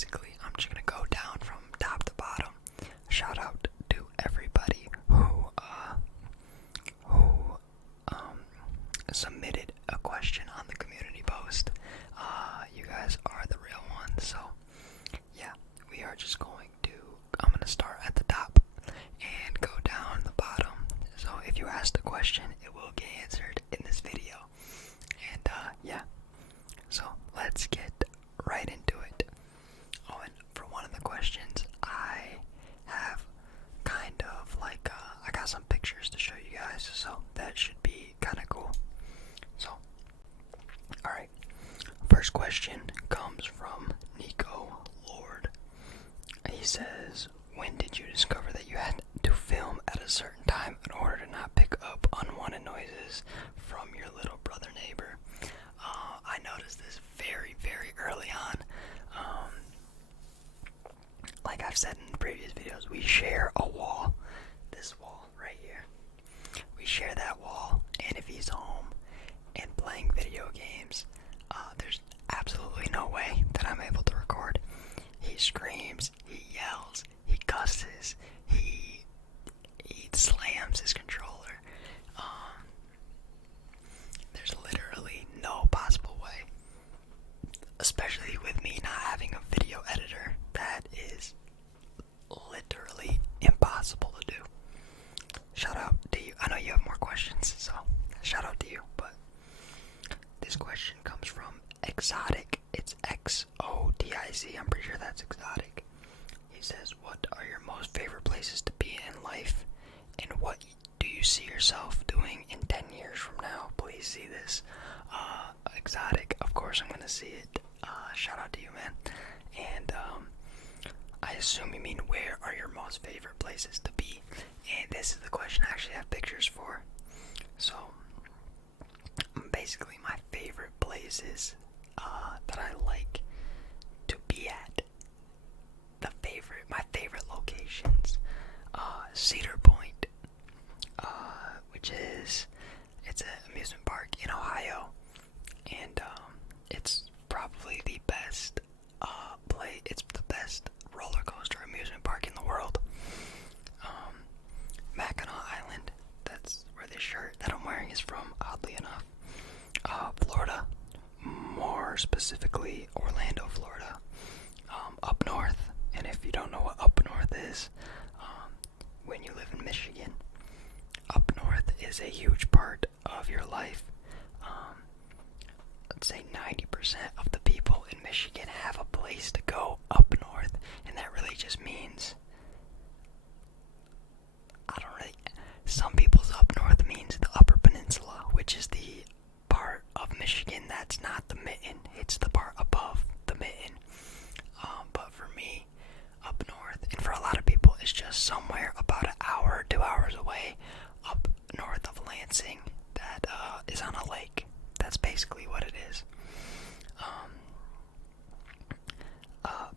basically, I'm just gonna go down from top to bottom. Shout out to everybody who submitted a question on the community post. You guys are the real ones. So yeah, we are just going to. I'm gonna start at the top and go down the bottom. So if you asked a question, it will get answered in this video. And yeah, so let's get right into it. Oh, and for one of the questions, I have kind of like I got some pictures to show you guys, so that should be kind of cool. So, all right. First question comes from Nico Lord. He says, when did you discover that you had to film at a certain time in order to not pick up unwanted noises from your little brother neighbor? I noticed this very, very early on. Like I've said in previous videos, we share a wall. This wall right here. We share that wall, and if he's home and playing video games, there's absolutely no way that I'm able to record. He screams, he yells, he cusses, he slams his controller. There's literally no possible way, especially with me not having a video editor, that is literally impossible to do. Shout out to you. I know you have more questions, so shout out to you. But this question comes from Exotic. It's Xotic. I'm pretty sure that's Exotic. He says, what are your most favorite places to be in life, and what do you see yourself doing in 10 years from now? Please see this. Exotic, of course I'm going to see it. Shout out to you, man. And I assume you mean where are your most favorite places to be? And this is the question I actually have pictures for. So, basically my favorite places that I like to be at, my favorite locations, Cedar Point, which it's an amusement park in Ohio, and it's probably the best it's the best roller coaster amusement park in the world. Mackinac Island, that's where this shirt that I'm wearing is from, oddly enough. Florida, more specifically Orlando, Florida, up north. And if you don't know what up north is, when you live in Michigan, up north is a huge part of your life. Let's say 90% of the people in Michigan have a place to go up north, and that really just means, some people's up north means the Upper Peninsula, which is the part of Michigan that's not the mitten, it's the part above the mitten. But for me, up north, and for a lot of people, it's just somewhere about an hour or 2 hours away, up north of Lansing, that is on a lake. That's basically what it is.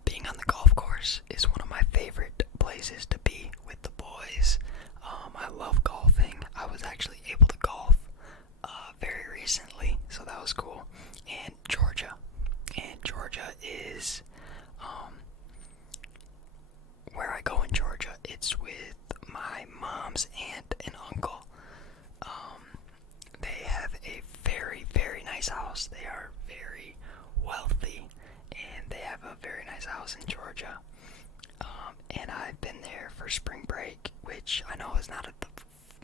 Being on the golf course is one of my favorite places to be with the boys. I love golfing. I was actually able to golf very recently, so that was cool. And Georgia is where I go in Georgia. It's with my mom's aunt and uncle. They have a very, very nice house. They are very wealthy, and they have a very nice house in Georgia. And I've been there for spring break, which I know is not the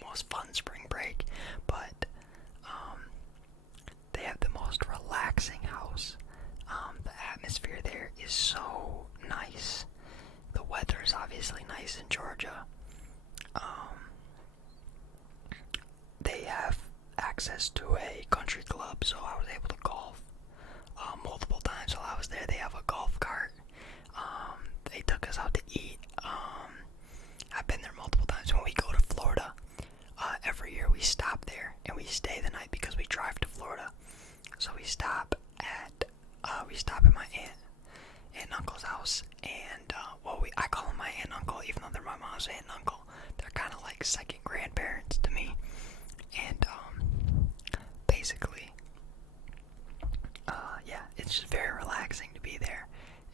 most fun spring break, but they have the most relaxing house. The atmosphere there is so nice. The weather is obviously nice in Georgia. They have access to a country club, so I was able to golf multiple times while I was there. They have a golf cart. They took us out to eat. I've been there multiple times. When we go to Florida, every year we stop there and we stay the night because we drive to Florida. So we stop at my aunt and uncle's house, and I call them my aunt and uncle, even though they're my mom's aunt and uncle. They're kind of like second grandparents to me, and basically, yeah, it's just very relaxing to be there.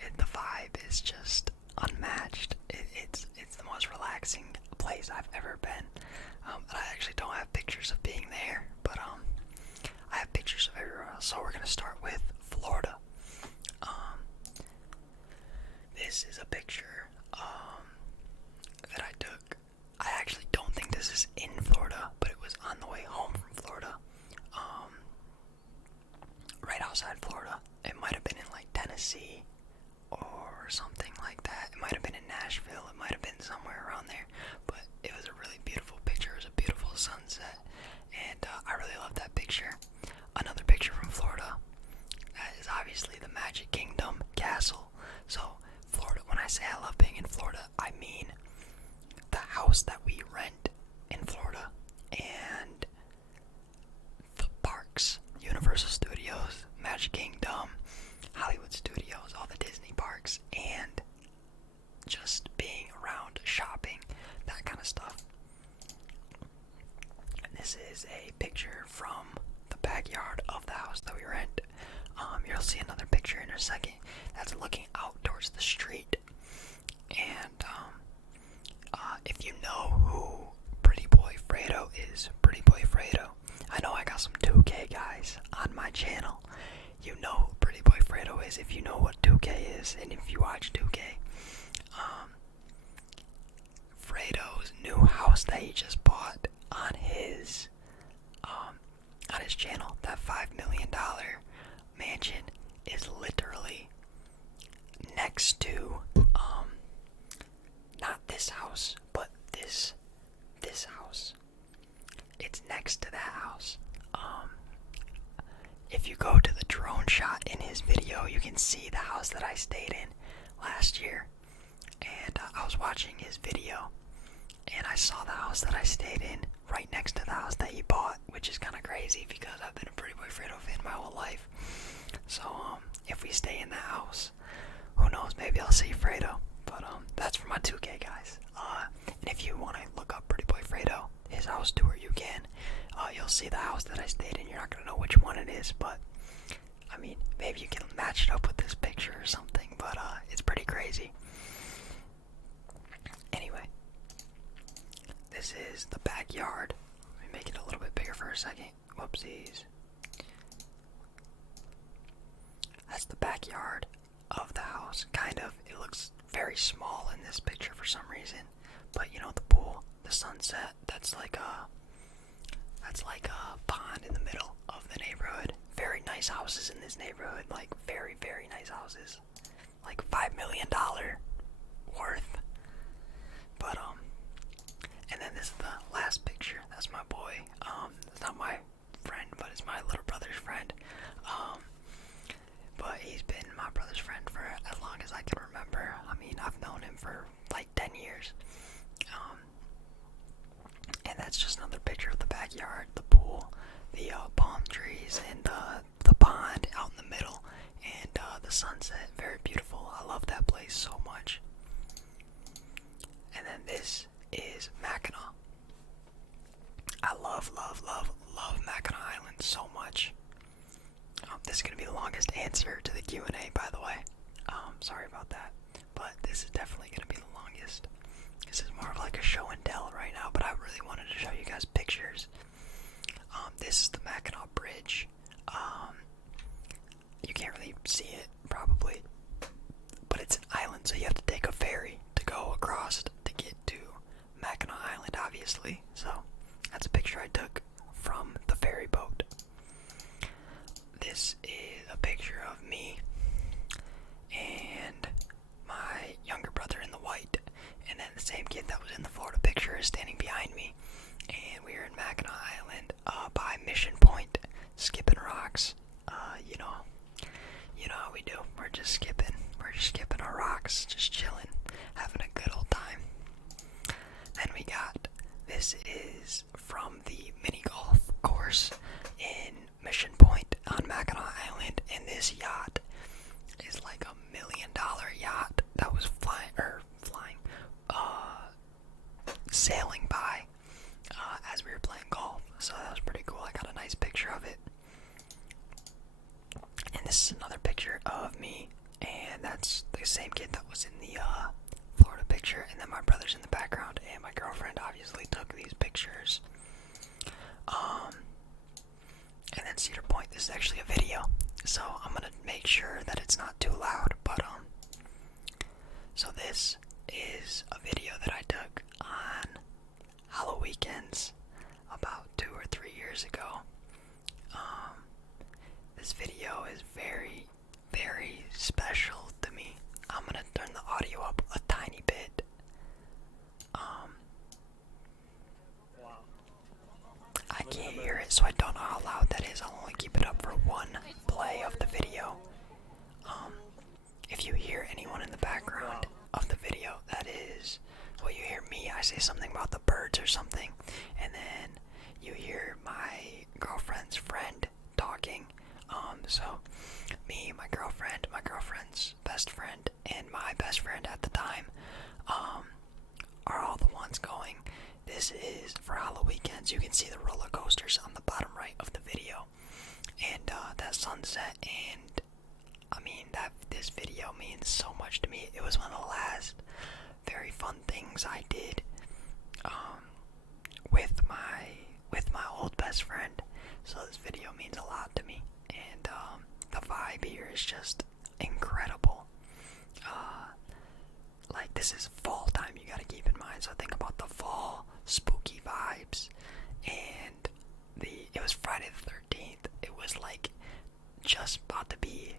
And the vibe is just unmatched. It's the most relaxing place I've ever been. I actually don't have pictures of being there, but I have pictures of everywhere else. So we're gonna start with Florida. This is a picture that I took. I actually don't think this is in Florida, but it was on the way home from Florida. Right outside Florida. It might have been in like Tennessee or something like that. It might have been in Nashville. It might have been somewhere around there. But it was a really beautiful picture. It was a beautiful sunset. And I really love that picture. Another picture from Florida. That is obviously the Magic Kingdom castle. So Florida, when I say I love being in Florida, I mean the house that we rent in Florida and the parks, Universal Studios, Magic Kingdom, Hollywood Studios, all the Disney parks, and just being around, shopping, that kind of stuff. And this is a picture from the backyard of the house that we rent. You'll see another picture in a second that's looking out towards the street. And if you know who Pretty Boy Fredo is, Pretty Boy Fredo, I know I got some 2K guys on my channel. You know who Pretty Boy Fredo is if you know what 2K is, and if you watch 2K. Fredo's new house that he just bought on his channel, that $5 million mansion, is literally next to not this house, but this house. It's next to that house. If you go to the drone shot in his video, you can see the house that I stayed in last year. And I was watching his video, and I saw the house that I stayed in right next to the house that he bought, which is kind of crazy because I've been a Pretty Boy Fredo fan my whole life. So if we stay in the house, who knows, maybe I'll see Fredo. But that's for my 2K guys. And if you want to look up Pretty Boy Fredo, his house tour, you can. You'll see the house that I stayed in. You're not gonna know which one it is, but I mean, maybe you can match it up with this picture or something. But it's pretty crazy. Anyway, this is the backyard. Let me make it a little bit bigger for a second. Whoopsies. That's the backyard of the house. Kind of. It looks very small in this picture for some reason. But you know, the pool, the sunset, that's like a pond in the middle of the neighborhood. Very nice houses in this neighborhood. Like very, very nice houses. Like $5 million worth. But and then this is the last picture. That's my boy. It's not my friend, but it's my little brother's friend. But he's been my brother's friend for as long as I can remember. I mean, I've known him for like 10 years. And that's just another picture of the backyard, the pool, the palm trees, and the pond out in the middle, and the sunset. Very beautiful. I love that place so much. And then this is Mackinac. I love Mackinac Island so much. This is going to be the longest answer to the Q&A, by the way. Sorry about that. But this is definitely going to be the longest. This is more of like a show and tell right now, but I really wanted to show you guys pictures. This is the Mackinac Bridge. You can't really see it, probably. But it's an island, so you have to take a ferry to go across to get to Mackinac Island, obviously. So, that's a picture I took from the ferry boat. This is a picture of me and my younger brother in the white, and then the same kid that was in the Florida picture is standing behind me, and we are in Mackinac Island by Mission Point, skipping rocks. You know how we do. We're just skipping our rocks, just same kid that was in the Florida picture, and then my brother's in the background, and my girlfriend obviously took these pictures. And then Cedar Point, this is actually a video, so I'm gonna make sure that it's not too loud, but so this is a video that I took on Halloween weekends about 2 or 3 years ago. This video is very, very special to me. I'm gonna turn the audio up a tiny bit. I can't hear it, so I don't know how loud that is. I'll only keep it up for one play of the video. If you hear anyone in the background of the video, that is, well, you hear me, I say something about the birds or something, and then you hear my girlfriend's friend talking. So me, my girlfriend's best friend, and my best friend at the time, are all the ones going. This is for Halloween weekends. You can see the roller coasters on the bottom right of the video, and that sunset. And I mean, this video means so much to me. It was one of the last very fun things I did with my old best friend. So this video means a lot to me, and the vibe here is just incredible. Like, this is fall time, you gotta keep in mind, so think about the fall spooky vibes. And it was Friday the 13th. It was like just about to be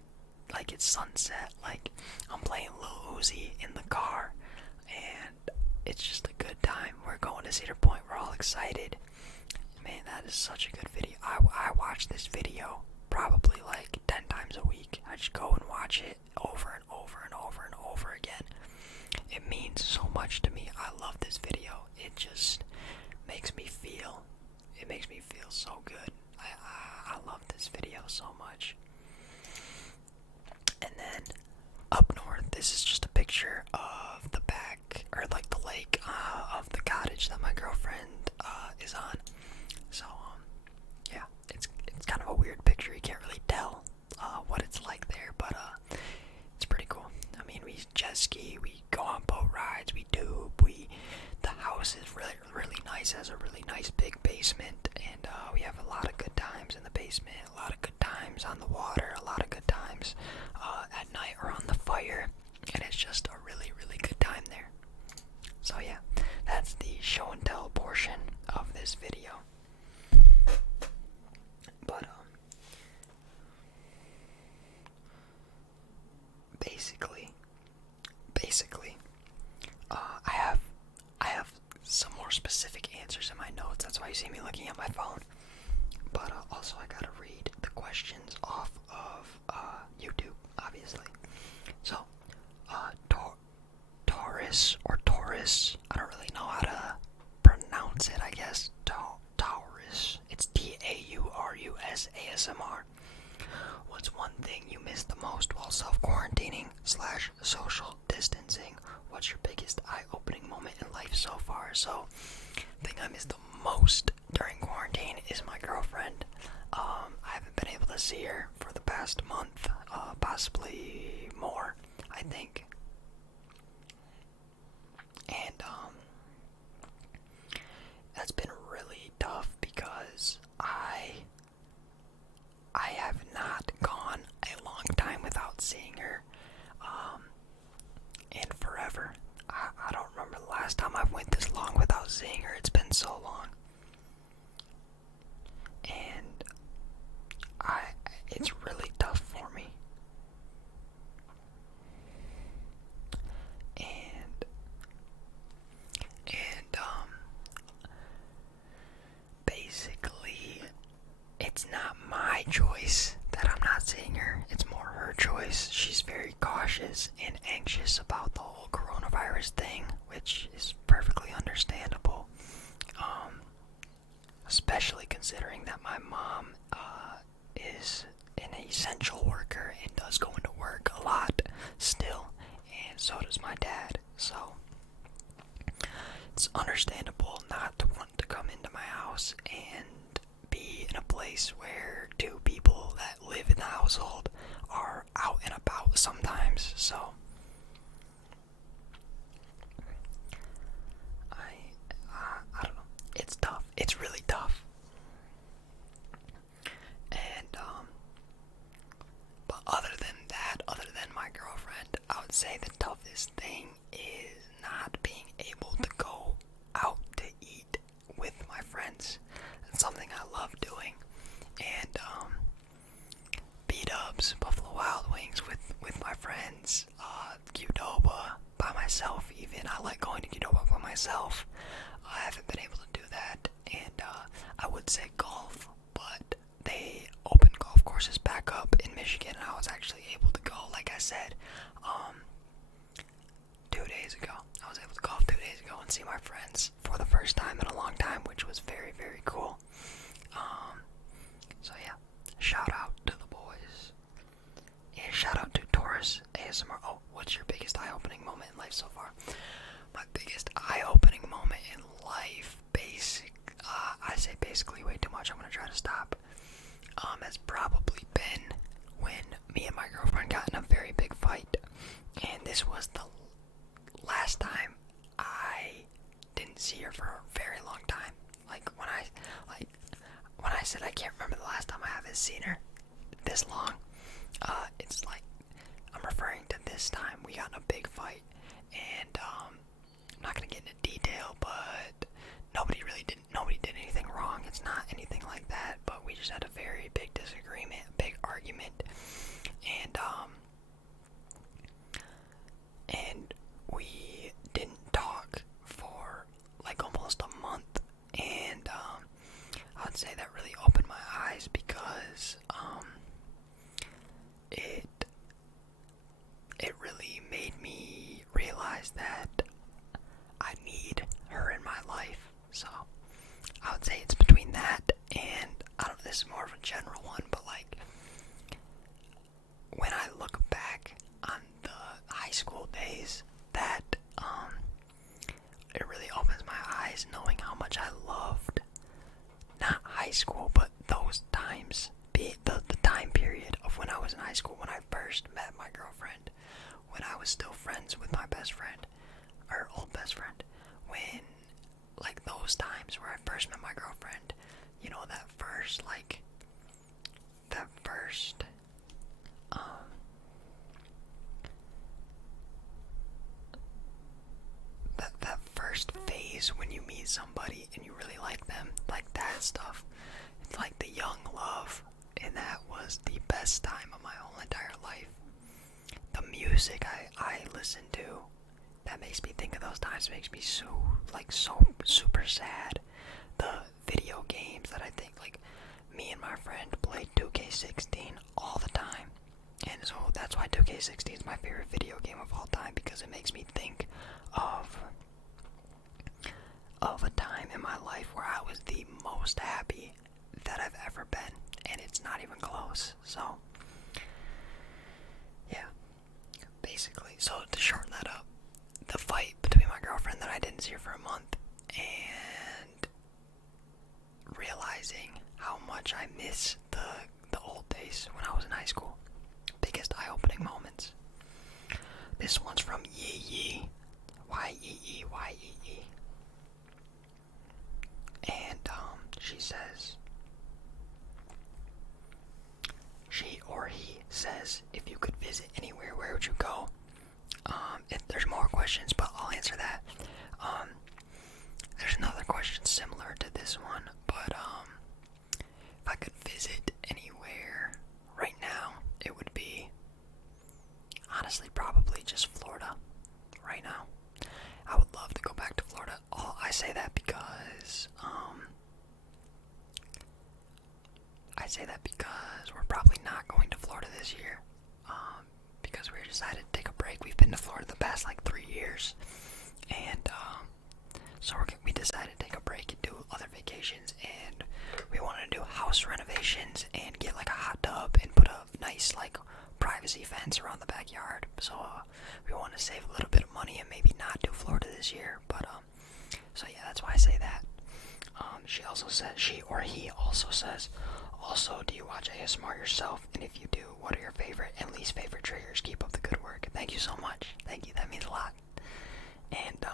like it's sunset. Like, I'm playing Lil Uzi in the car, and it's just a good time. We're going to Cedar Point. We're all excited. Man, that is such a good video. I watch this video probably like 10 times a week. I just go and watch it over and over and over and over again. It means so much to me. I love this video. It just makes me feel so good. I love this video so much. And then up north, this is just a picture of the back, or like the lake, of the cottage that my girlfriend is on. So yeah, it's kind of a weird picture. You can't really tell what it's like there, but it's pretty cool. I mean, we jet ski, we go on boat rides, we tube, the house is really, really nice, has a really nice big basement, and we have a lot of good times in the basement, a lot of good times on the water, a lot of good times at night around the fire, and it's just a really, really good time there. So yeah, that's the show and tell portion of this video. But basically, I have some more specific answers in my notes. That's why you see me looking at my phone. But also, I gotta read the questions off of YouTube, obviously. So, Taurus or Taurus, I don't really know how to pronounce it. I guess Taurus. It's Taurus ASMR. What's one thing you miss the most while self-quarantining / social distancing? What's your biggest eye-opening moment in life so far? So, the thing I miss the most during quarantine is my girlfriend. I haven't been able to see her for the past month, possibly more, I think. And that's been really tough because I have not gone a long time without seeing her, in forever. I don't remember the last time I went this long without seeing her. It's been so long. And it's really tough for me. And basically, it's not my choice that I'm not seeing her. It's more her choice. She's very cautious and anxious about the whole coronavirus thing, which is perfectly understandable. Especially considering that my mom is an essential worker and does go into work a lot still, and so does my dad. So it's understandable not to want to come into my house and be in a place where two people that live in the household are out and about sometimes. So would say the toughest thing is not being able to go out to eat with my friends. It's something I love doing. And B-Dubs, Buffalo Wild Wings with my friends, Qdoba by myself even. I like going to Qdoba by myself. I haven't been able to do that. And I would say golf, but they opened golf courses back up in Michigan, and I was actually able to go, like I said, 2 days ago. I was able to golf 2 days ago and see my friends for the first time in a long time, which was very, very cool. So yeah, shout out to the boys. And shout out to Taurus ASMR. Oh, what's your biggest eye-opening moment in life so far? My biggest eye-opening moment in life, I say basically way too much, I'm gonna try to stop, has probably been when me and my girlfriend got in a very big fight. And this was the last time I didn't see her for a very long time. When I said I can't remember the last time I haven't seen her this long, it's like I'm referring to this time we got in a big fight. And I'm not gonna get into detail, but nobody did anything wrong. It's not anything like that, but we just had a very big disagreement, a big argument, and we didn't talk for like almost a month. And I would say that really opened my eyes because it really made me realize that I need her in my life. So I would say it's between that and, I don't know, this is more of a general one, but like when I look back on the high school days, that it really opens my eyes knowing how much I loved not high school, but those times, the time period of when I was in high school, when I first met my girlfriend, when I was still friends with my best friend, or old best friend, when, like, those times where I first met my girlfriend, you know, that first phase when you meet somebody and you really like them, like that stuff. It's like the young love, and that was the best time of my whole entire life. The music I listen to, that makes me think of those times, makes me so super sad. The video games that I think, like, me and my friend played 2K16 all the time. And so that's why 2K16 is my favorite video game of all time, because it makes me think of a time in my life where I was the most happy that I've ever been, and it's not even close. So yeah, basically, so to shorten that up, the fight between my girlfriend that I didn't see her for a month, and realizing how much I miss the old days when I was in high school. Biggest eye-opening moments. This one's from Yee Yee. Yee. And she says, she or he says, if you could visit anywhere, where would you go? There's more questions, but I'll answer that. There's another question similar to this one, but if I could visit anywhere right now, it would be, honestly, probably just Florida right now. I would love to go back to Florida. I say that because we're probably not going to Florida this year, because we decided to take a break. We've been to Florida the past like 3 years, and so we decided to take a break and do other vacations, and we wanted to do house renovations and get like a hot tub and put a nice like privacy fence around the backyard. So we want to save a little bit of money and maybe not do Florida this year, but so yeah, that's why I say that. She or he also says, also, do you watch ASMR yourself? And if you do, what are your favorite and least favorite triggers? Keep up the good work. Thank you so much. Thank you. That means a lot. And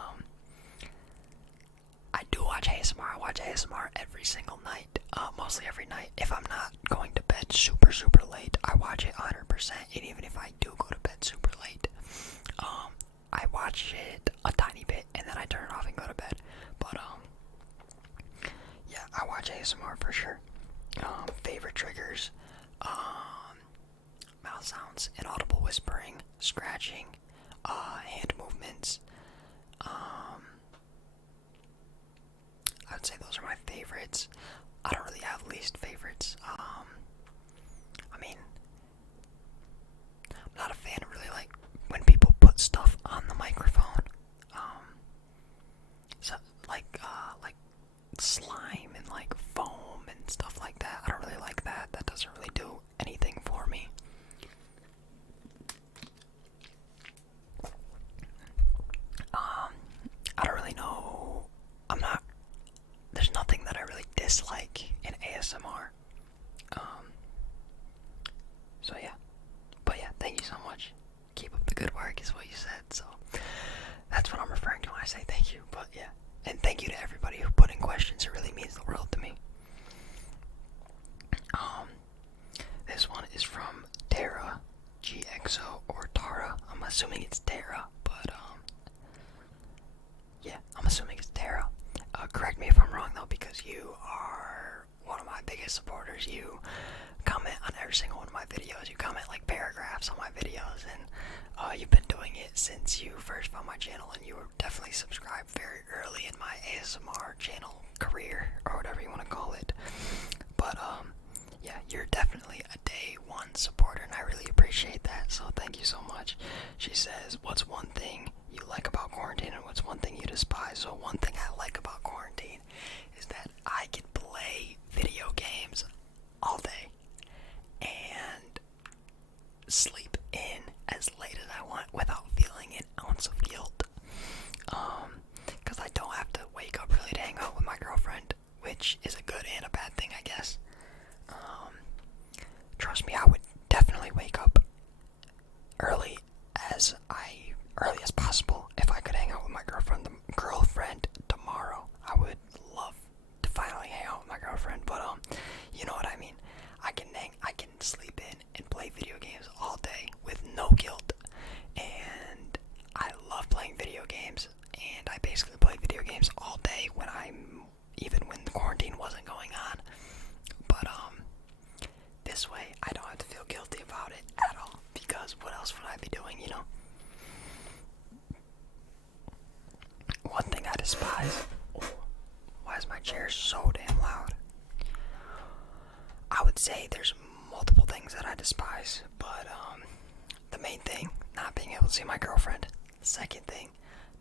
I do watch ASMR. I watch ASMR every single night. Mostly every night. If I'm not going to bed super late, I watch it 100%. And even if I do go to bed super late, I say thank you, but yeah. And thank you to everybody who put in questions. It really means the world to me. This one is from Tara, GXO, or Tara. I'm assuming it's Tara, but yeah, I'm assuming it's Tara. Correct me if I'm wrong though, because you are one of my biggest supporters. You comment on every single one of my videos. You comment like paragraphs on my videos, and you've been doing it since you first found my channel, and you were definitely subscribed very early in my ASMR channel career, or whatever you want to call it. But yeah, you're definitely a day one supporter, and I really appreciate that, so thank you so much. She says, what's one thing you like about quarantine, and what's one thing you despise? So one thing I like about quarantine is that I can play video games all day and sleep in as late as I want without feeling an ounce of guilt. Because I don't have to wake up early to hang out with my girlfriend, which is a good and a bad thing, I guess. Trust me, I would definitely wake up early as possible if I could hang out with my girlfriend tomorrow. I would love to finally hang out with my girlfriend, but you know what I mean. I can sleep in and play video games all day with no guilt, and I love playing video games, and I basically play video games all day even when the quarantine wasn't going on. But this way I don't have to feel guilty about it at all, because what else would I be doing, you know? One thing I despise. Oh, why is my chair so damn loud? I would say there's multiple things that I despise, but the main thing, not being able to see my girlfriend. The second thing,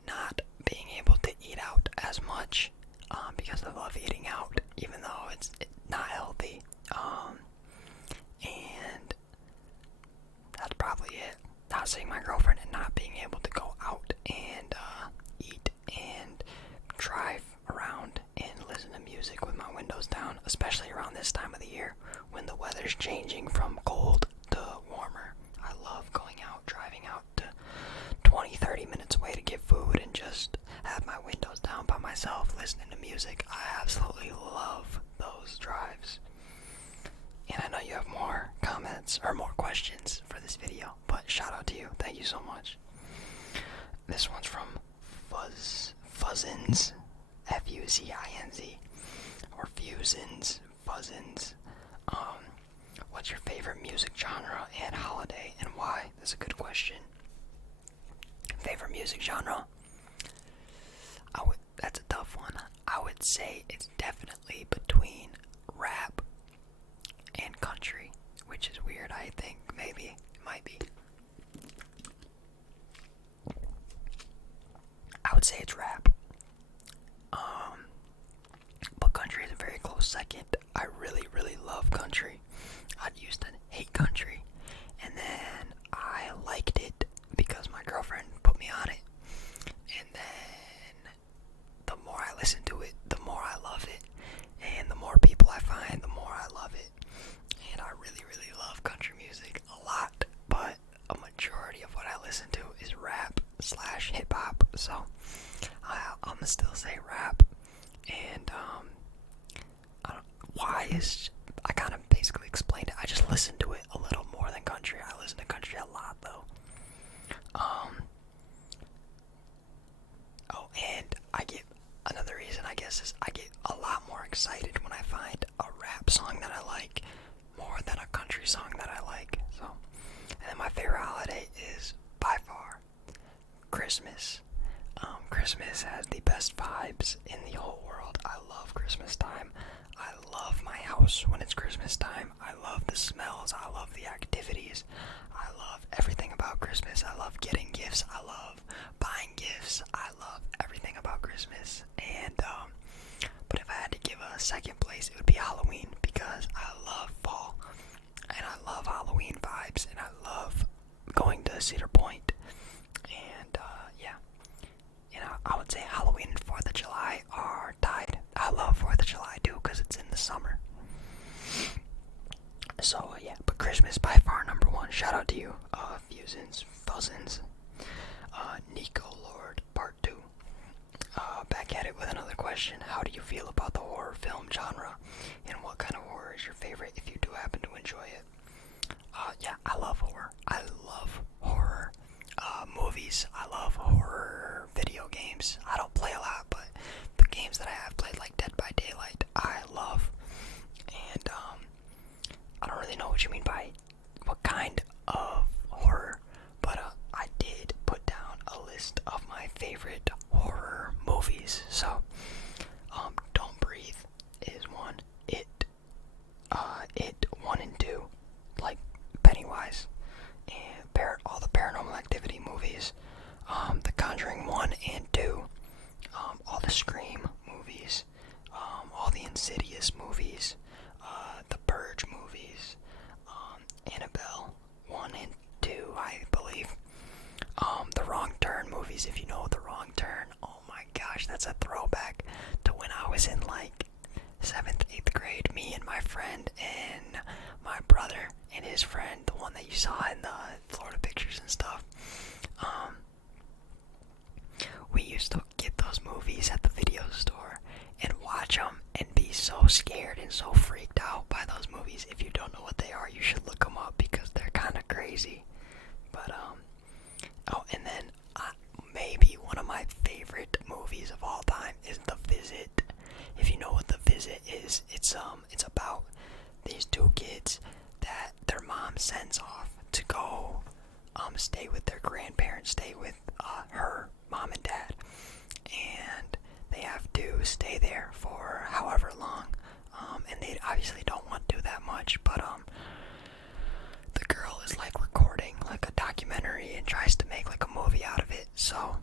not being able to eat out as much, because I love eating out, even though it's not healthy. And that's probably it. Not seeing my girlfriend and not being able to go out and eat and drive around and listen to music with my windows down, especially around this time of the year when the weather's changing from cold to warmer. I love going out, driving out to 20-30 minutes away to get food and just have my windows down by myself listening to music. I absolutely love those drives. And I know you have more comments or more questions for this video, but shout out to you. Thank you so much. This one's from Fuzzins, F-U-Z-I-N-Z, or Fuzzins. What's your favorite music genre and holiday, and why? That's a good question. Favorite music genre? That's a tough one. I would say it's definitely between rap and country, which is weird. I think maybe it might be. I would say it's rap. But country is a very close second. I really, really love country. I used to hate country, and then I liked it because my girlfriend put me on it. And then the more I listen to it, the more I love it. And the more people I find, the more I love it. And I really, really love country music a lot, but a majority of what I listen to is rap / hip hop. So I'm gonna still say rap. And I kind of basically explained it. I just listen to it a little more than country. I listen to country a lot though. And I get another reason, I guess, is I get a lot more excited when I find a rap song that I like more than a country song that I like. So, and then my favorite holiday is by far Christmas. Christmas has the best vibes in the whole world. I love Christmas time. I love my house when it's Christmas time. I love the smells. I love the activities. I love everything about Christmas. I love getting gifts. I love buying gifts. I love everything about Christmas. And but if I had to give a second place, it would be Halloween, because I love fall and I love Halloween vibes, and I love going to Cedar Point. And yeah, you know, I would say Halloween and 4th of July are tied. I love 4th of July too, because it's in the summer. So yeah, but Christmas by far number one. Shout out to you, Fuzzins, Nico Lord Part 2. genre, and what kind of horror is your favorite if you do happen to enjoy it. Yeah, I love horror. I love horror movies. I love horror video games. I don't play a lot, but the games that I have played, like Dead by Daylight, I love. And I don't really know what you mean by what kind of horror, but I did put down a list of my favorite horror movies. So, Don't Breathe is one. It 1 and 2, like Pennywise, and all the Paranormal Activity movies, The Conjuring 1 and 2, all the Scream movies, all the Insidious movies, the Purge movies, Annabelle 1 and 2, I believe, the Wrong Turn movies. If you know The Wrong Turn, oh my gosh, that's a throwback to when I was in like 7th, 8th grade. Me and my friend and my brother and his friend, the one that you saw in the Florida pictures and stuff, we used to get those movies at the video store and watch them and be so scared and so freaked out by those movies. If you don't know what they are, you should look them up because they're kind of crazy. But oh, and then maybe one of my favorite movies of all time is The Visit. If you know what The Visit is, it's about these two kids that their mom sends off to go stay with their grandparents, stay with her mom and dad, and they have to stay there for however long, and they obviously don't want to do that much, but the girl is like recording like a documentary and tries to make like a movie out of it. So, well,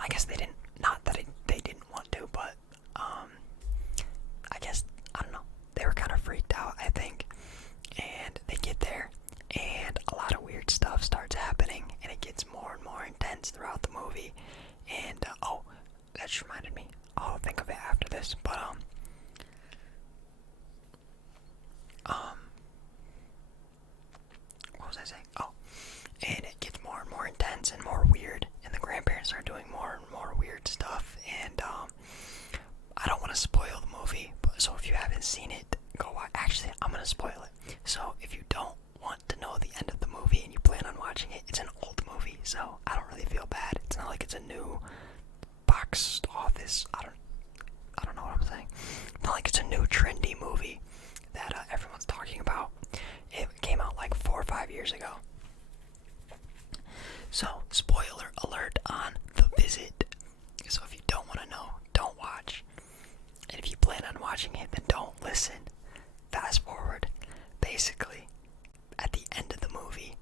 I guess they didn't, not that they didn't want to, but I guess, I don't know, they were kind of freaked out, I think, and they get there and a lot of weird stuff starts happening and it gets more and more intense throughout the movie. And oh, that just reminded me, I'll think of it after this, but what was I saying? Oh, and it gets more and more intense and more weird, and the grandparents are doing more and more weird stuff, and I don't want to spoil the movie, but so if you haven't seen it, go watch. Actually, I'm gonna spoil it. So if you don't want to know the end of the movie and you plan on watching it, it's an old movie, so I don't really feel bad. It's not like it's a new box office. I don't know what I'm saying. It's not like it's a new trendy movie that everyone's talking about. It came out like 4 or 5 years ago. So, spoiler alert on The Visit. So if you don't want to know, don't watch. And if you plan on watching it, then don't listen. Fast forward. Basically, at the end of the movie,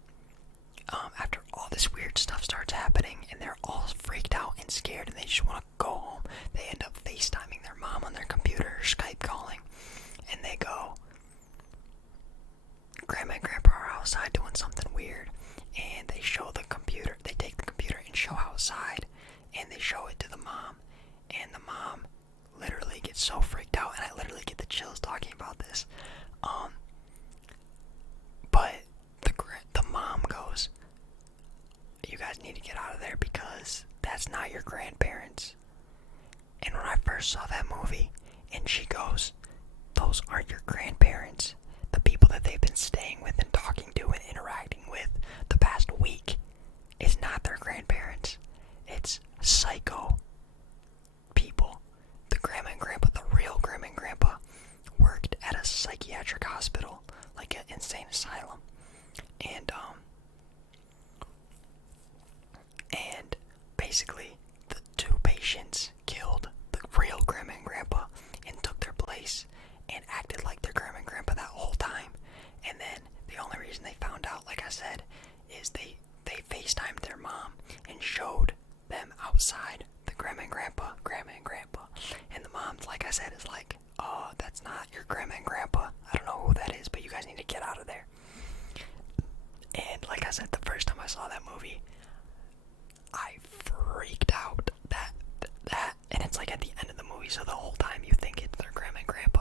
after all this weird stuff starts happening and they're all freaked out and scared and they just want to go home, they end up FaceTiming their mom on their computer, Skype calling, and they go, Grandma and Grandpa are outside doing something weird, and they show the computer, they take the computer and show outside, and they show it to the mom, and the mom literally gets so freaked out, and I literally get the chills talking about this, but the mom goes, you guys need to get out of there because that's not your grandparents. And when I first saw that movie, and she goes, those aren't your grandparents. The people that they've been staying with and talking to and interacting with the past week is not their grandparents. It's psycho people. The grandma and grandpa, the real grandma and grandpa, worked at a psychiatric hospital, like an insane asylum. And basically, the two patients killed the real grandma and grandpa and took their place and acted like their grandma and grandpa that whole time. And then the only reason they found out, like I said, is they FaceTimed their mom and showed them outside the grandma and grandpa. And the mom, like I said, is like, oh, that's not your grandma and grandpa. I don't know who that is, but you guys need to get out of there. And like I said, the first time I saw that movie, I freaked out. And it's like at the end of the movie, so the whole time you think it's their grandma and grandpa.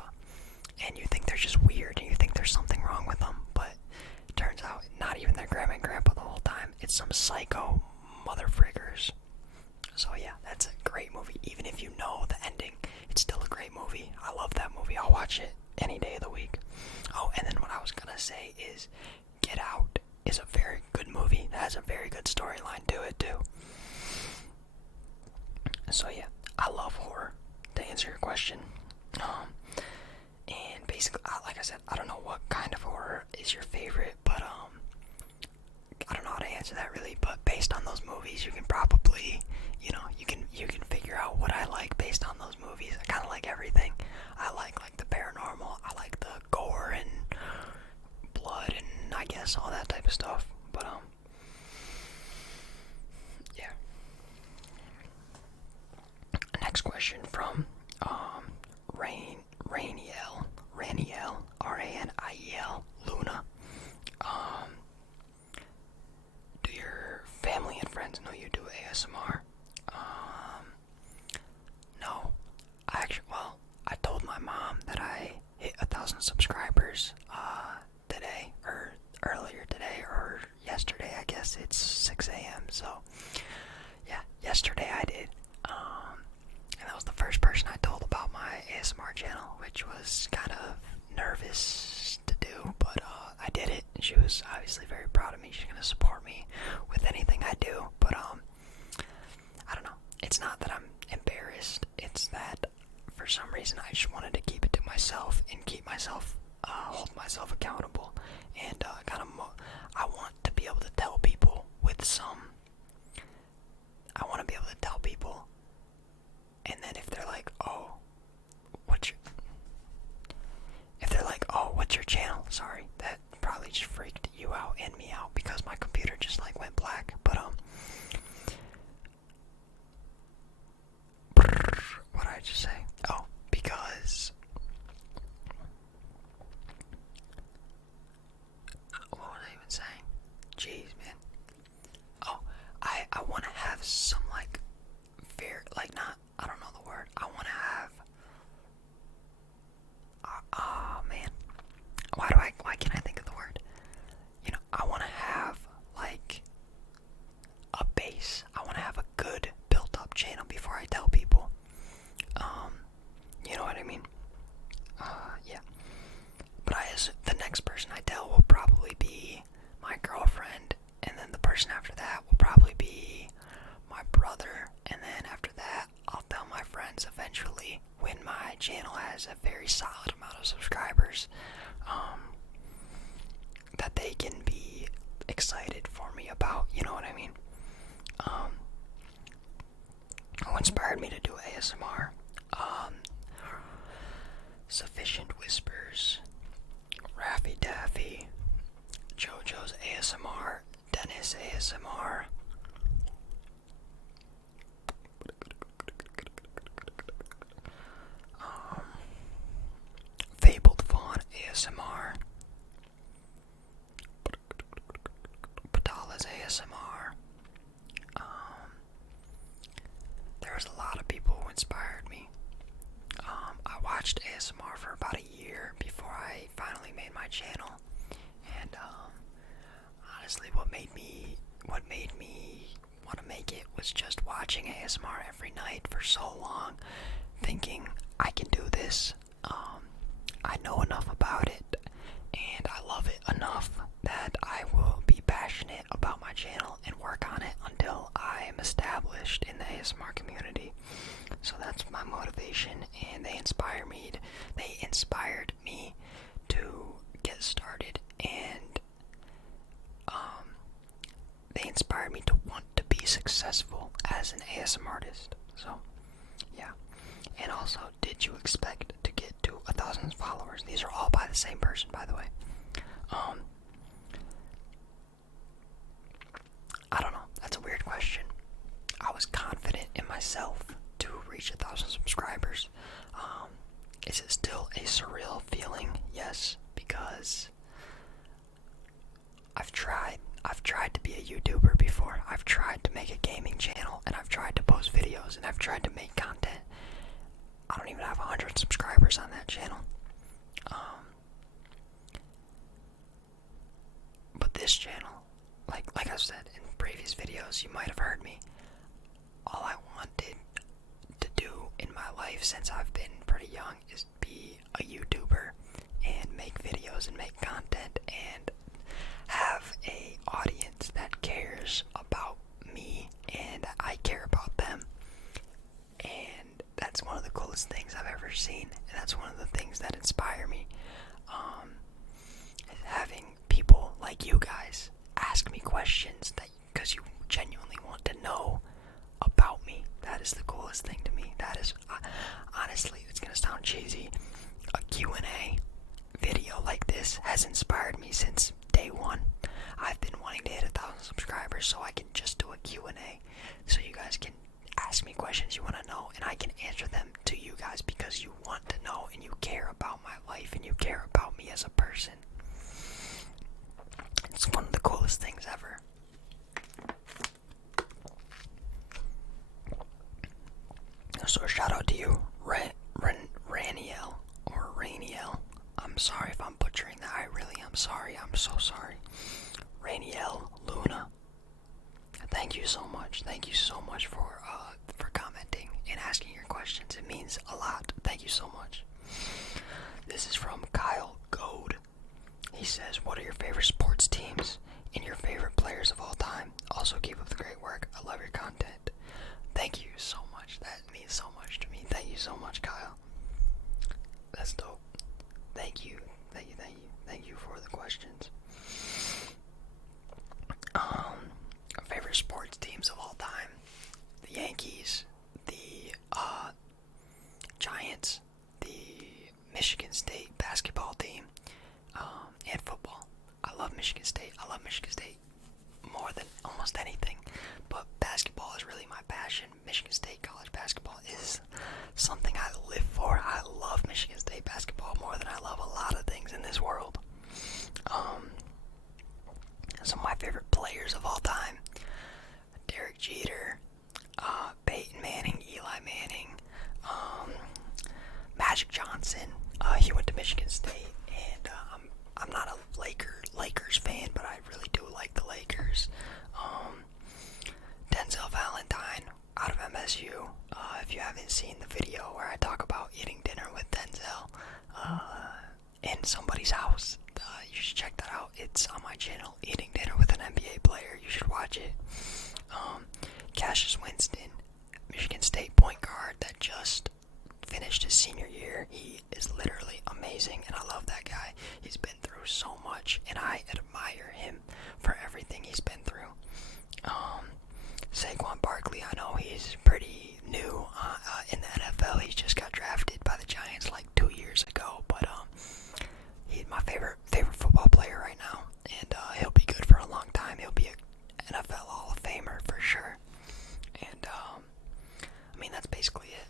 And you think they're just weird, and you think there's something wrong with them, but it turns out not even their grandma and grandpa the whole time. It's some psycho mother friggers. So yeah, that's a great movie. Even if you know the ending, It's still a great movie. I love that movie. I'll watch it any day of the week. Oh, and then what I was gonna say is Get Out is a very good movie. That has a very good storyline to it too. So yeah, I love horror, to answer your question. And basically, like I said, I don't know what kind of horror is your favorite, but I don't know how to answer that really. But based on those movies, you can probably, you can figure out what I like based on those movies. I kind of like everything. I like the paranormal. I like the gore and blood and I guess all that type of stuff. But yeah. Next question from Raniel, Raniel, Luna. Do your family and friends know you do ASMR? No. I told my mom that I hit 1,000 subscribers today, or earlier today, or yesterday. I guess it's 6 a.m. So yeah, yesterday I did. And that was the first person I told about my ASMR channel, which was kind of nervous to do, but I did it. She was obviously very proud of me. She's gonna support me with anything I do, but I don't know. It's not that I'm embarrassed. It's that for some reason I just wanted to keep it to myself and keep myself, hold myself accountable, and I want to be able to tell people with some. I want to be able to tell people, and then if they're like, "Oh, what's your channel?" Sorry, that probably just freaked you out and me out because my computer just like went black. But what did I just say? Oh, because what was I even saying? Jeez, man. Oh, I want to have some like not, I don't know the word. I want to have. Oh man, why can't I think of the word? I want to have like a base. I want to have a good built-up channel before I tell people. You know what I mean? Yeah. But the next person I tell will probably be my girlfriend, and then the person after that will probably be my brother, and then after that I'll tell my friends eventually when my channel has a very solid amount of subscribers, that they can be excited for me about, you know what I mean? Who inspired me to do ASMR? Sufficient Whispers, Raffy Daffy, JoJo's ASMR, Dennis ASMR, Fabled Fawn ASMR, Patala's ASMR. There was a lot of people who inspired me. I watched ASMR for about a year before I finally made my channel, and honestly, what made me want to make it was just watching ASMR every night for so long, thinking I can do this. I know enough about it, and I love it enough that I will be passionate about my channel and work on it until I am established in the ASMR community. So that's my motivation, and they inspired me to get started, and they inspired me to want to be successful as an ASMR artist. So yeah. And also, did you expect to get to 1,000 followers? These are all by the same person, by the way. I don't know. That's a weird question. I was confident in myself to reach 1,000 subscribers. Is it still a surreal feeling? Yes, because I've tried to be a YouTuber before. I've tried to make a gaming channel, and I've tried to post videos, and I've tried to make content. I don't even have 100 subscribers on that channel. But this channel, like I've said in previous videos, you might have heard me. All I wanted to do in my life life since I've been pretty young is be a YouTuber and make videos and make content and have a audience that cares about me and I care about them. And that's one of the coolest things I've ever seen, and that's one of the things that inspire me. Having people like you guys ask me questions that because you genuinely want to know about me. That is the coolest thing to me. That is, honestly, it's gonna sound cheesy. A Q&A video like this has inspired me since day one. I've been wanting to hit 1,000 subscribers so I can just do a Q&A so you guys can ask me questions you want to know and I can answer them to you guys because you want to know and you care about my life and you care about me as a person. It's one of the coolest things ever. So shout out to you, Raniel, or Rainiel. I'm sorry if I'm butchering that. I really am sorry. I'm so sorry. Rainiel Luna. Thank you so much. Thank you so much for commenting and asking your questions. It means a lot. Thank you so much. This is from Kyle Goad. He says, what are your favorite sports teams and your favorite players of all time? Also, keep up the great work. I love your content. Thank you so much. That means so much to me. Thank you so much, Kyle. That's dope. Thank you. Thank you, thank you. Thank you for the questions. Favorite sports teams of all time. The Yankees, the Giants, the Michigan State basketball team, and football. I love Michigan State. I love Michigan State more than almost anything. But basketball is really my passion. Michigan State college basketball is something I live for. I love Michigan State basketball more than I love a lot of things in this world. Some of my favorite players of all time. Derek Jeter, Peyton Manning, Eli Manning, Magic Johnson. He went to Michigan State, and I'm not a Lakers fan, but I really do like the Lakers. Denzel Valentine out of MSU. If you haven't seen the video where I talk about eating dinner with Denzel in somebody's house, you should check that out. It's on my channel, Eating Dinner with an NBA Player. You should watch it. Cassius Winston, Michigan State point guard that just finished his senior year. He is literally amazing, and I love that guy. He's been through so much, and I admire him for everything he's been through. Saquon Barkley, I know he's pretty new in the NFL. He just got drafted by the Giants like 2 years ago, but he's my favorite football player right now, and he'll be good for a long time. He'll be an NFL Hall of Famer for sure. And I mean, that's basically it.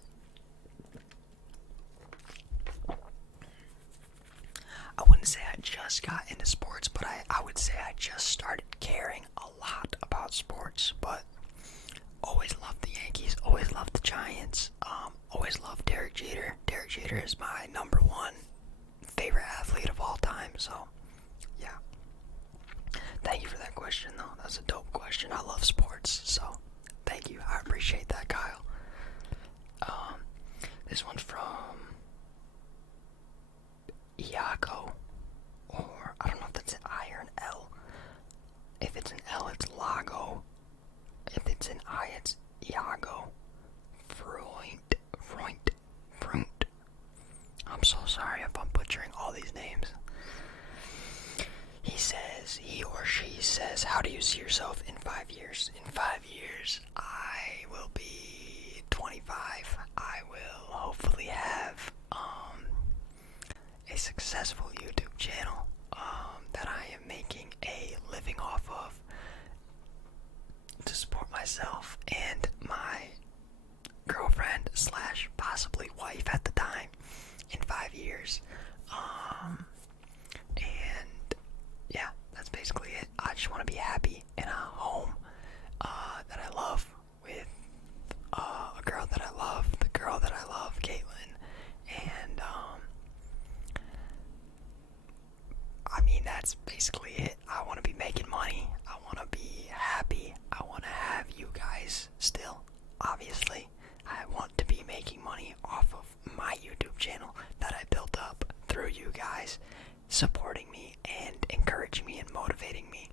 I wouldn't say I just got into sports, but I would say I just started caring a lot about sports. But always loved the Yankees, always loved the Giants, always loved Derek Jeter. Derek Jeter is my number one favorite athlete of all time, so yeah. Thank you for that question, though. That's a dope question. I love sports, so thank you. I appreciate that, Kyle. This one's from Iago, or I don't know if that's an I or an L. If it's an L, it's Lago. If it's an I, it's Iago. Frunt. I'm so sorry if I'm butchering all these names. He or she says, how do you see yourself in 5 years? In 5 years, I will be 25. I will hopefully have a successful YouTube channel that I am making a living off of to support myself and my girlfriend slash possibly wife at the time in 5 years. And yeah, that's basically it. I just want to be happy in a home that I love with a girl that I love, the girl that I love, Caitlin, and channel that I built up through you guys supporting me and encouraging me and motivating me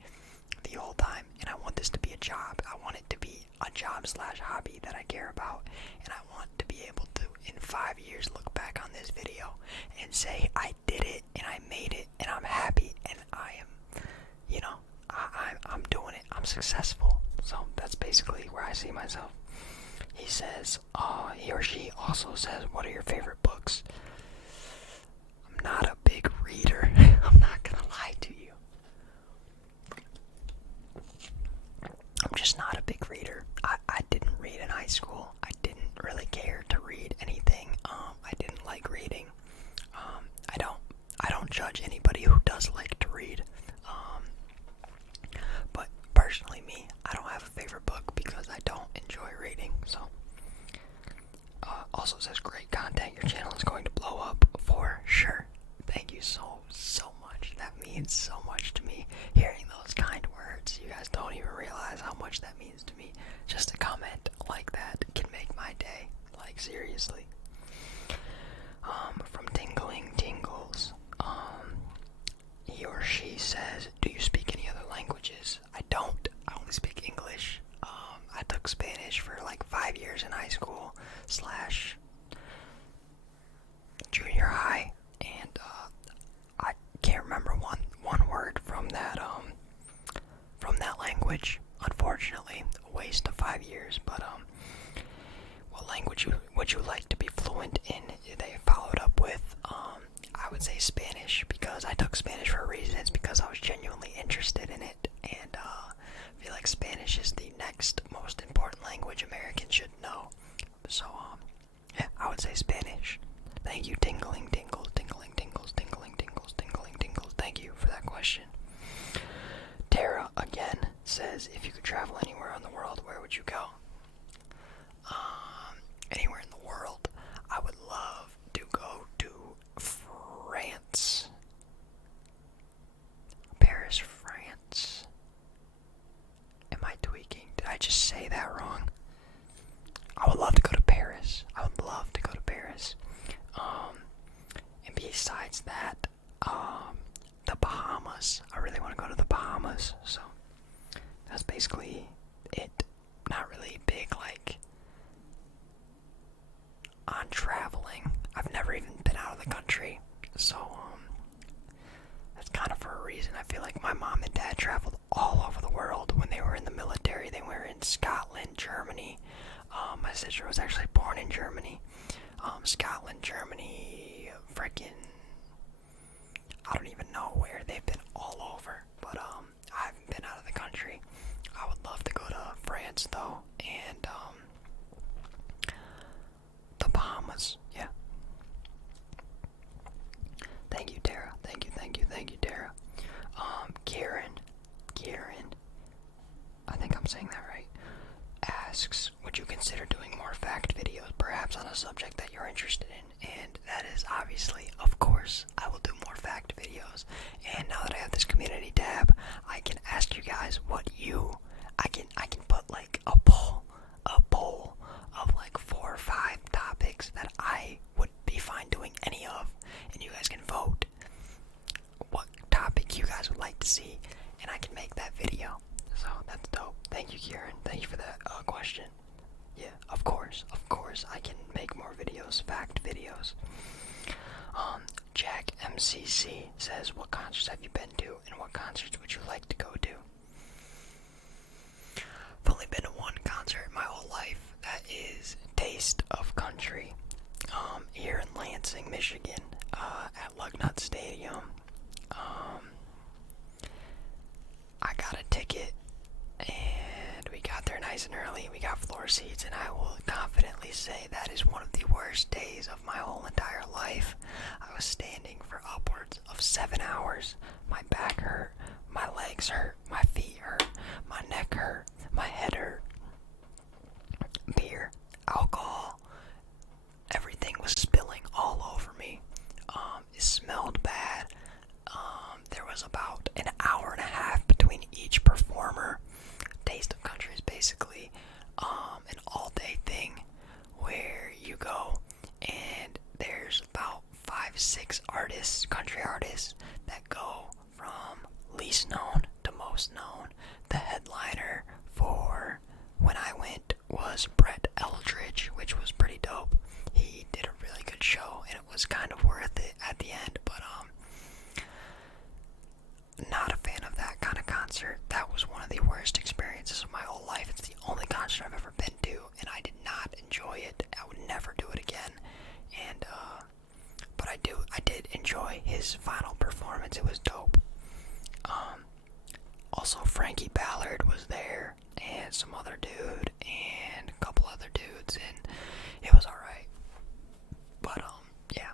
the whole time. And I want this to be a job. I want it to be a job slash hobby that I care about. And I want to be able to, in 5 years, look back on this video and say, I did it and I made it and I'm happy and I am, you know, I'm doing it. I'm successful. So that's basically where I see myself. He says, he or she also says, what are your favorite books? I'm not a big reader. I'm not gonna lie to you. I'm just not a big reader. I didn't read in high school. I didn't really care to read anything. I didn't like reading. I don't judge anybody who does like to read. But personally me, I don't have a favorite book because I don't enjoy reading. So also says great content. Your channel is going to blow up for sure. Thank you so much. That means so much to me. Hearing those kind words, you guys don't even realize how much that means to me. Just a comment like that can make my day. Like seriously. From Tingling Tingles, he or she says, do you speak any other languages? I don't. I only speak English. I took Spanish for like 5 years in high school slash junior high, and I can't remember one word from that language. Unfortunately, a waste of 5 years. But what language would you like to be fluent in? They followed up with I would say Spanish, because I took Spanish for a reason. It's because I was genuinely interested in it, and I feel like Spanish is the next most important language Americans should know. So yeah, I would say Spanish. Thank you, Tingling Tingles, Tingling Tingles, Tingling Tingles, Tingling Tingles. Thank you for that question. Tara again says, if you could travel anywhere in the world, where would you go? Anywhere in the world, I would love to go to France. Paris, France. Am I tweaking? Did I just say that wrong? I would love to go to Paris. I would love to go to Paris. And besides that, the Bahamas. I really want to go to the Bahamas. So that's basically it. Not really big like on traveling. I've never even been out of the country. So that's kind of for a reason. I feel like my mom and dad traveled all over the world when they were in the military. They were in Scotland, Germany. My sister was actually born in Germany. Scotland, Germany, frickin' I don't even know where. They've been all over. But I haven't been out of the country. I would love to go to France though, and the Bahamas. Yeah. Thank you, Tara. Thank you, Tara. Kieran, I think I'm saying that right, asks, would you consider doing more fact videos, perhaps on a subject that you're interested in? And that is obviously, of course, I will do more fact videos. And now that I have this community tab, I can ask you guys I can put like a poll of like 4 or 5 topics that I would be fine doing any of, and you guys can vote what topic you guys would like to see, and I can make that video. So that's dope. Thank you, Kieran. Thank you for that question. Yeah, of course, I can make more videos, fact videos. Jack MCC says, what concerts have you been to, and what concerts would you like to go to? I've only been to one concert in my whole life. That is Taste of Country, here in Lansing, Michigan, at Lugnut Stadium. I got a ticket, and we got there nice and early. We got floor seats, and I will confidently say that is one of the worst days of my whole entire life. I was standing for upwards of 7 hours. My back hurt, my legs hurt, my feet hurt, my neck hurt, my head hurt. Beer, alcohol, everything was spilling all over me. It smelled bad. There was about an hour and a half between each performer. Taste of Country is basically an all-day thing where you go and there's about artists, country artists, that go from least known to most known. The headliner for when I went was Brett Eldridge, which was pretty dope. He did a really good show, and it was kind of worth it at the end, but not a fan of that kind of concert. That was one of the worst experiences of my whole life. It's the only concert I've ever been to, and I did not enjoy it. I would never do it again. And but I did enjoy his final performance. It was dope. Also Frankie Ballard was there, and some other dude, and a couple other dudes, and it was alright. But yeah.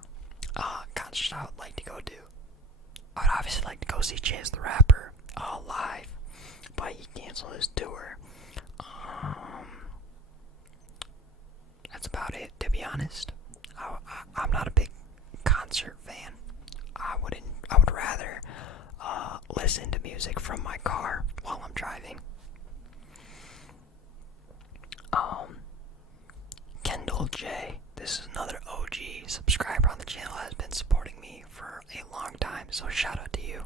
Concerts I would like to go to. I would obviously like to go see Chance the Rapper live, but he canceled his tour. That's about it, to be honest. I'm not a big concert fan. I would rather listen to music from my car while I'm driving. Kendall J, this is another OG subscriber on the channel, has been supporting me for a long time, so shout out to you.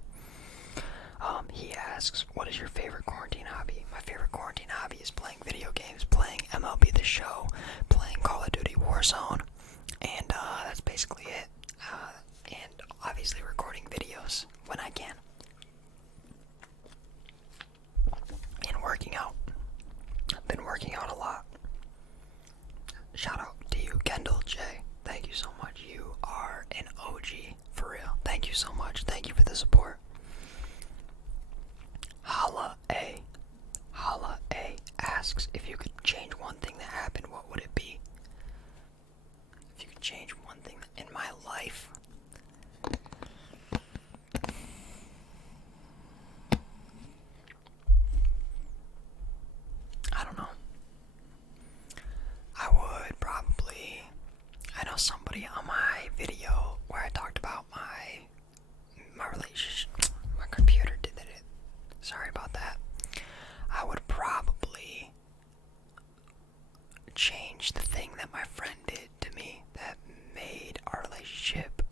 He asks, what is your favorite quarantine hobby? My favorite quarantine hobby is playing video games, playing MLB The Show, playing Call of Duty Warzone, and that's basically it. And obviously recording videos when I can. And working out. I've been working out a lot. Shout out to you, Kendall J. Thank you so much. You are an OG, for real. Thank you so much. Thank you for the support. Hala A asks, if you could change one thing that happened, what would it be? If you could change one thing in my life. I don't know. I would probably, I know somebody on my video where I talked about my relationship, my computer did it. Sorry about that. I would probably change the thing that my friend did to me that made our relationship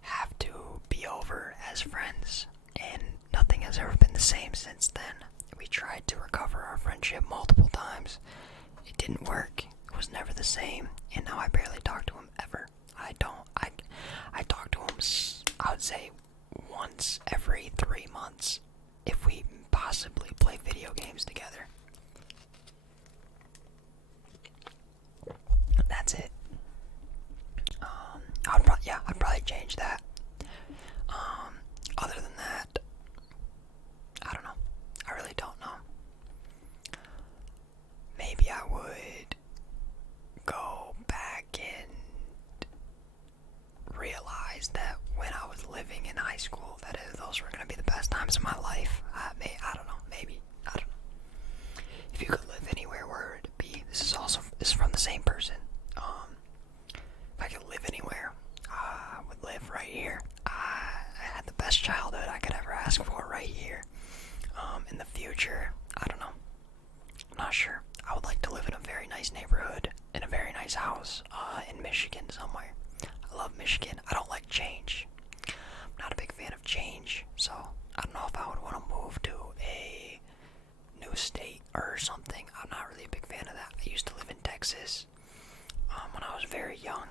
have to be over as friends, and nothing has ever been the same since then. We tried to recover our friendship multiple times. It didn't work. It was never the same, and now I barely talk to him ever. I talk to him, I would say, once every 3 months, if we possibly play video games together. That's it. I'd probably change that. Other than that, I don't know. I really don't know. Maybe I would go back and realize that when I was living in high school, that those were going to be the best times of my life. I don't know. Maybe. I don't know. If you could live anywhere, where would it be? This is from the same person. If I could live anywhere, I would live right here. I had the best childhood I could ever ask for right here. In the future, I don't know. I'm not sure. I would like to live in a very nice neighborhood, in a very nice house, in Michigan somewhere. I love Michigan. I don't like change. I'm not a big fan of change, so I don't know if I would want to move to a new state or something. I'm not really a big fan of that. I used to live in Texas when I was very young,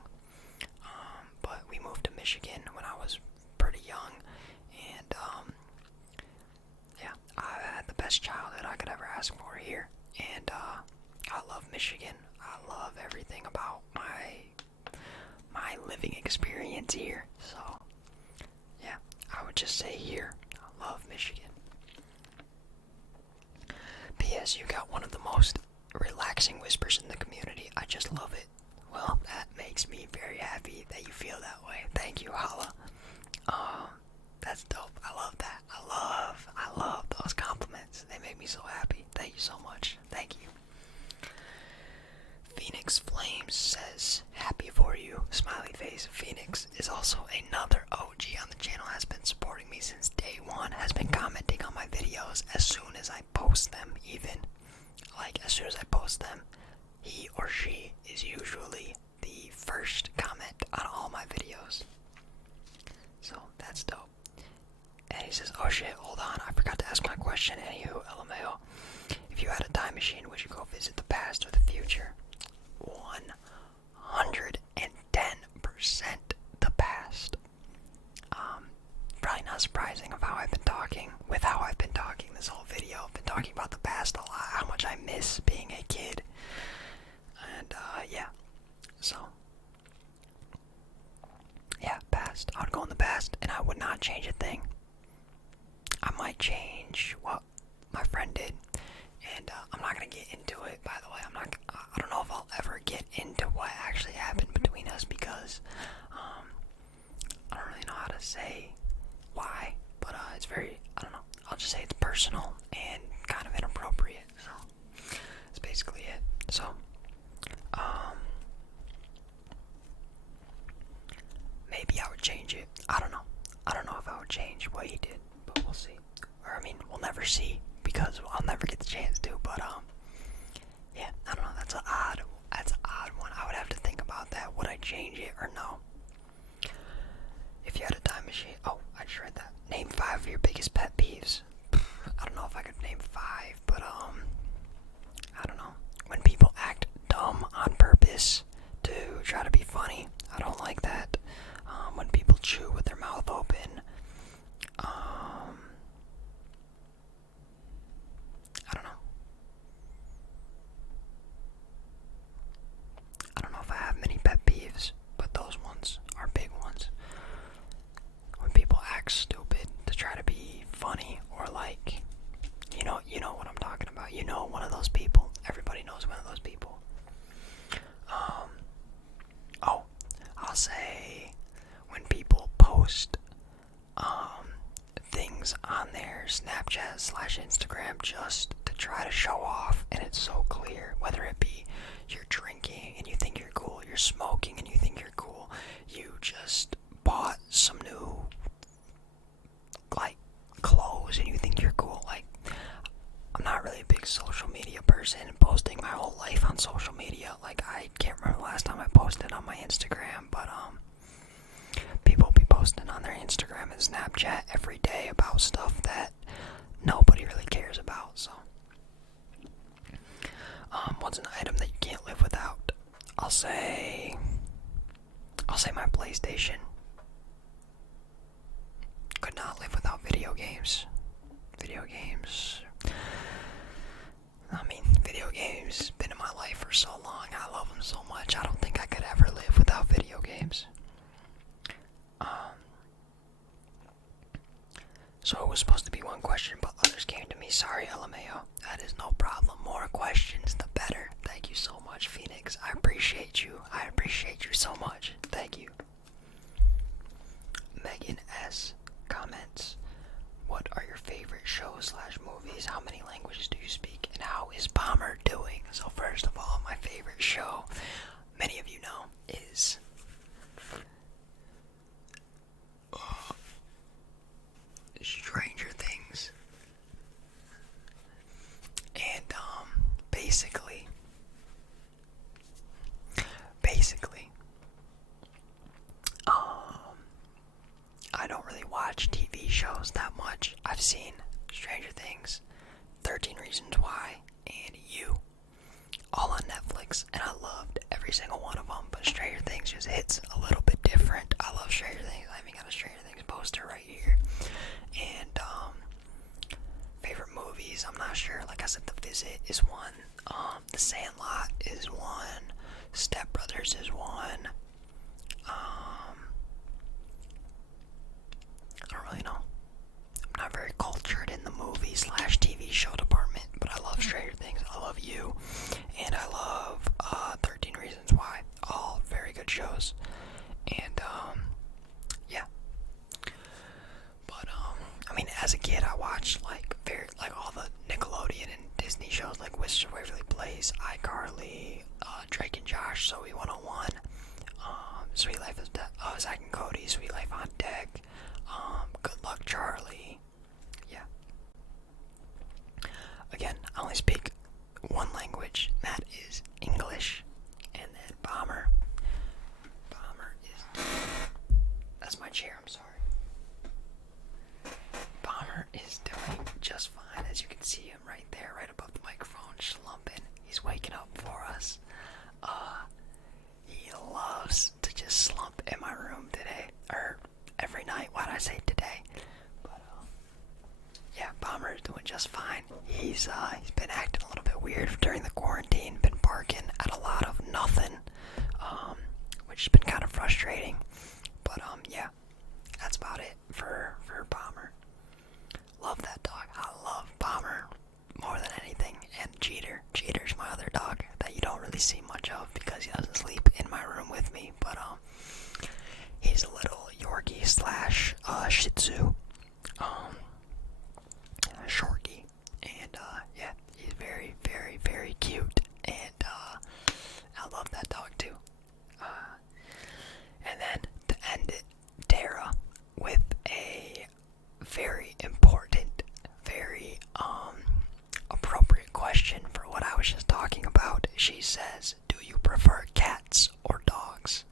but we moved to Michigan when I was pretty young, and yeah, I had the best childhood I could ever ask for here, and I love Michigan. I love everything about my living experience here, so yeah, I would just say here. I love Michigan. P.S. You got one of the most relaxing whispers in the community. I just love it. Well, that makes me very happy that you feel that way. Thank you, Hala. That's dope. I love that. I love those compliments. They make me so happy. Thank you so much. Thank you. Phoenix Flames says, happy for you, smiley face. Phoenix is also another OG on the channel, has been supporting me since day one, has been commenting on my videos as soon as I post them even. Like, as soon as I post them, he or she is usually the first comment on all my videos. That's dope. And he says, oh shit, hold on, I forgot to ask my question. Anywho, LMAO, if you had a time machine, would you go visit the past or the future? 110% the past. Probably not surprising of how I've been talking, this whole video. I've been talking about the past a lot, how much I miss being a kid. And, yeah. So, yeah, past. I would go in the past, and I would not change a thing. I might change what my friend did, and I'm not gonna get into it. By the way, I don't know if I'll ever get into what actually happened between us because I don't really know how to say why, but it's very, I don't know. I'll just say it's personal and kind of inappropriate. So that's basically it. So maybe I would change it. I don't know. I don't know if I would change what he did, but we'll see. Or I mean, we'll never see because I'll never get the chance to. But yeah, I don't know. That's an odd one. I would have to think about that. Would I change it or no? If you had a time machine, oh, I just read that. Name 5 of your biggest pet peeves. I don't know if I could name 5, but I don't know. When people act dumb on purpose to try to be funny, I don't like that. When people chew with their mouth open, I don't know. I don't know if I have many pet peeves, but those ones are big ones. When people act stupid to try to be funny, or like, you know what I'm talking about. You know, one of those people. Everybody knows one of those people. Oh, I'll say when people post things on their Snapchat/Instagram just to try to show off, and it's so clear, whether it be you're drinking and you think you're cool, you're smoking and you think you're cool, you just bought some new like clothes and you think you're cool. Like, I'm not really a big social media person, posting my whole life on social media. Like, I can't remember the last time I posted on my Instagram, but people be posting on their Instagram and Snapchat every day about stuff that nobody really cares about. So what's an item that you can't live without? I'll say my PlayStation. Could not live without video games. Video games, been in my life for so long. I love them so much. I don't think I could ever live without video games. So it was supposed to be one question, but others came to me. Sorry, LMAO. That is no problem. More questions, the better. Thank you so much, Phoenix. I appreciate you. I appreciate you so much. Thank you. Megan S. comments, what are your favorite shows/movies? How many languages do you speak? And how is Bomber doing? So first of all, my favorite show, many of you know, is Stranger Things. And basically I don't really watch TV shows that much. I've seen Stranger Things, 13 Reasons Why, and You, all on Netflix, and I loved every single one of them, but Stranger Things just hits a little bit different. I love Stranger Things. I even got a Stranger Things poster right here. And favorite movies, I'm not sure. Like I said, The Visit is one, The Sandlot is one, Step Brothers is one. I don't really know. I'm not very cultured in the movie/TV show department, but I love Stranger Things. I love You, and I love 13 Reasons Why. All very good shows. And yeah. But I mean, as a kid, I watched like all the Nickelodeon and Disney shows, like Wizards of Waverly Place, iCarly, Drake and Josh, Zoe 101, Sweet Life of Zack and Cody, Sweet Life on Deck, Good Luck Charlie. Yeah. Again, I only speak one language, that is English. And then Bomber is, that's my chair, I'm sorry. see him right there, right above the microphone, slumping. He's waking up for us. He loves to just slump in my room today, or every night. Why'd I say today? But yeah, Bomber is doing just fine. He's been acting a little bit weird during the quarantine. Been barking at a lot of nothing, which has been kind of frustrating. But yeah, that's about it for Bomber. Love that dog. I love Bomber more than anything. And Jeter's my other dog that you don't really see much of because he doesn't sleep in my room with me. But he's a little Yorkie slash Shih Tzu, Shorty, and yeah, he's very, very, very cute. And I love that dog too. And then to end it, Tara with a very important, very appropriate question for what I was just talking about. She says, do you prefer cats or dogs?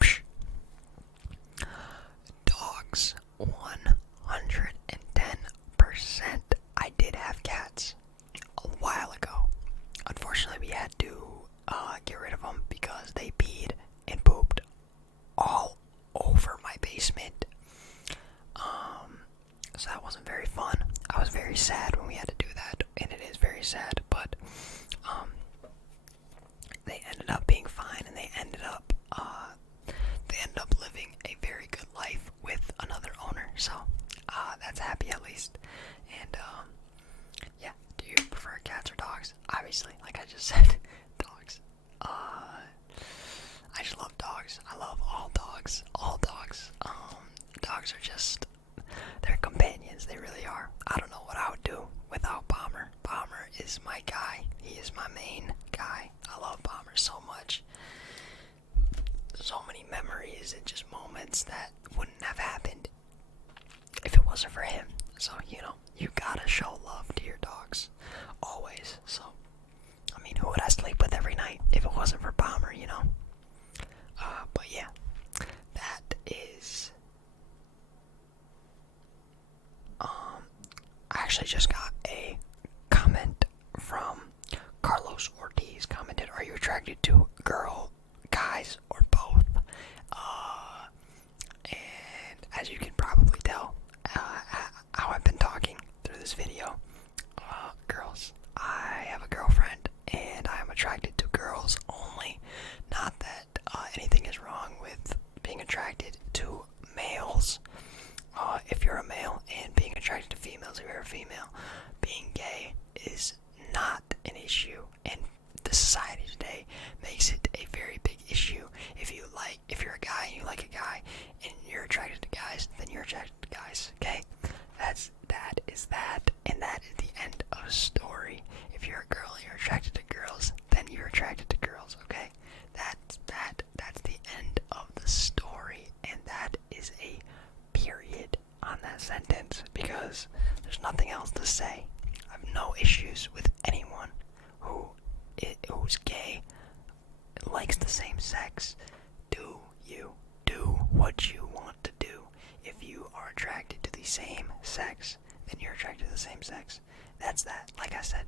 Psh. Dogs, 110%. I did have cats a while ago. Unfortunately, we had to get rid of them because they peed and pooped all over my basement. So that wasn't very fun. I was very sad when we had to do that, and it is very sad, but they ended up being fine, and they ended up living a very good life with another owner, so that's happy at least. And yeah, do you prefer cats or dogs? Obviously, like I just said, dogs. I just love dogs. I love all dogs. All dogs. Dogs are just, they're companions. They really are. I don't know what I would do without Bomber. Bomber is my guy. He is my main guy. I love Bomber so much. So many memories and just moments that wouldn't have happened if it wasn't for him. So, you know, you gotta show love to your dogs. Always. So, I mean, who would I sleep with every night if it wasn't for Bomber, you know? But yeah, that is, I actually just got a comment from Carlos Ortiz. Commented, are you attracted to guys, or both? And as you can probably tell, how I've been talking through this video, girls. I have a girlfriend, and I am attracted to girls only. Not that anything is wrong with being attracted to males. If you're a male, and being attracted to females if you're a female. Being gay is not an issue, and the society today makes it a very big issue. If you're a guy and you like a guy, and you're attracted to guys, then you're attracted to guys, okay? That is that, and that is the end of story. If you're a girl and you're attracted to girls, then you're attracted to girls, okay? That's the end of the story, and that is a period on that sentence, because there's nothing else to say. I have no issues with anyone who's gay, likes the same sex. Do what you want to do. If you are attracted to the same sex, then you're attracted to the same sex. That's that. Like I said,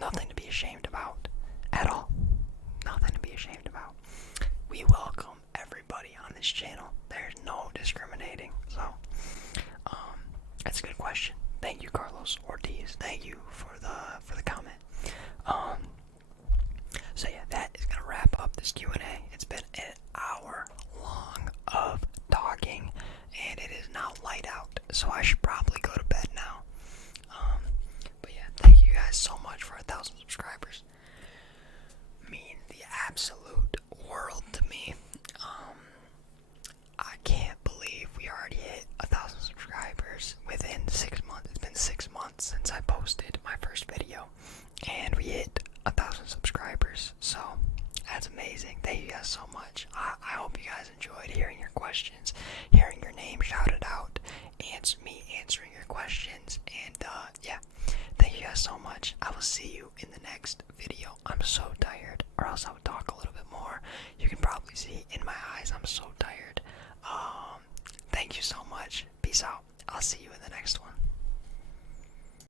nothing to be ashamed about at all. Nothing to be ashamed about. We welcome everybody on this channel. There's no discriminating. So, that's a good question. Thank you, Carlos Ortiz. Thank you for the comment. So yeah, that is gonna wrap up this Q&A. It's been an hour long of talking, and it is now light out, so I should probably go to bed now. But yeah, thank you guys so much for 1,000 subscribers. Mean the absolute world to me. I can't believe we already hit 1,000 subscribers within 6 months. It's been 6 months since I posted my first video, and we hit 1,000 subscribers. So that's amazing. Thank you guys so much. I hope you guys enjoyed hearing your questions, hearing your name shouted out, and me answering your questions. And yeah, thank you guys so much. I will see you in the next video. I'm so tired, or else I would talk a little bit more. You can probably see in my eyes I'm so tired. Thank you so much. Peace out. I'll see you in the next one.